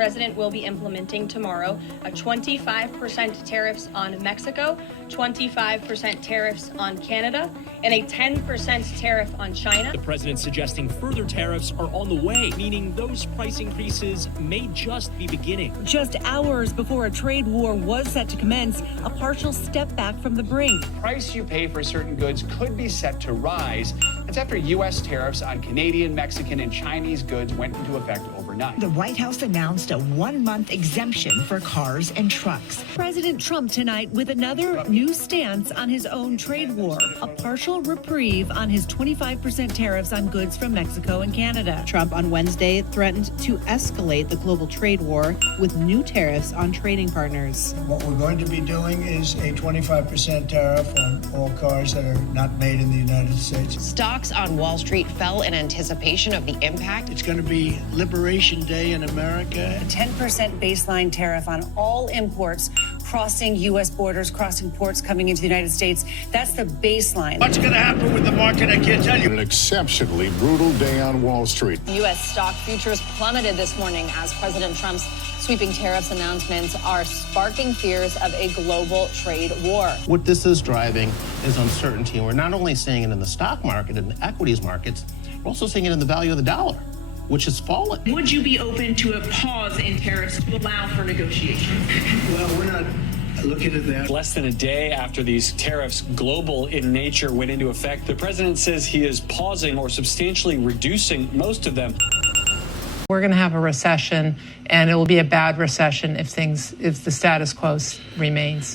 president will be implementing tomorrow a 25% tariffs on Mexico, 25% tariffs on Canada, and a 10% tariff on China. The president suggesting further tariffs are on the way, meaning those price increases may just be beginning. Just hours before a trade war was set to commence, a partial step back from the brink. The price you pay for certain goods could be set to rise. That's after U.S. tariffs on Canadian, Mexican, and Chinese goods went into effect overnight. The White House announced a 1-month exemption for cars and trucks. President Trump tonight with another new stance on his own trade war, a partial reprieve on his 25% tariffs on goods from Mexico and Canada. Trump on Wednesday threatened to escalate the global trade war with new tariffs on trading partners. What we're going to be doing is a 25% tariff on all cars that are not made in the United States. Stocks on Wall Street fell in anticipation of the impact. It's going to be Liberation Day in America. A 10% baseline tariff on all imports crossing U.S. borders, crossing ports coming into the United States. That's the baseline. What's going to happen with the market, I can't tell you. An exceptionally brutal day on Wall Street. U.S. stock futures plummeted this morning as President Trump's sweeping tariffs announcements are sparking fears of a global trade war. What this is driving is uncertainty. And we're not only seeing it in the stock market and the equities markets, we're also seeing it in the value of the dollar, which has fallen. Would you be open to a pause in tariffs to allow for negotiation? Well, we're not looking at that. Less than a day after these tariffs, global in nature, went into effect, the president says he is pausing or substantially reducing most of them. We're going to have a recession, and it will be a bad recession if the status quo remains.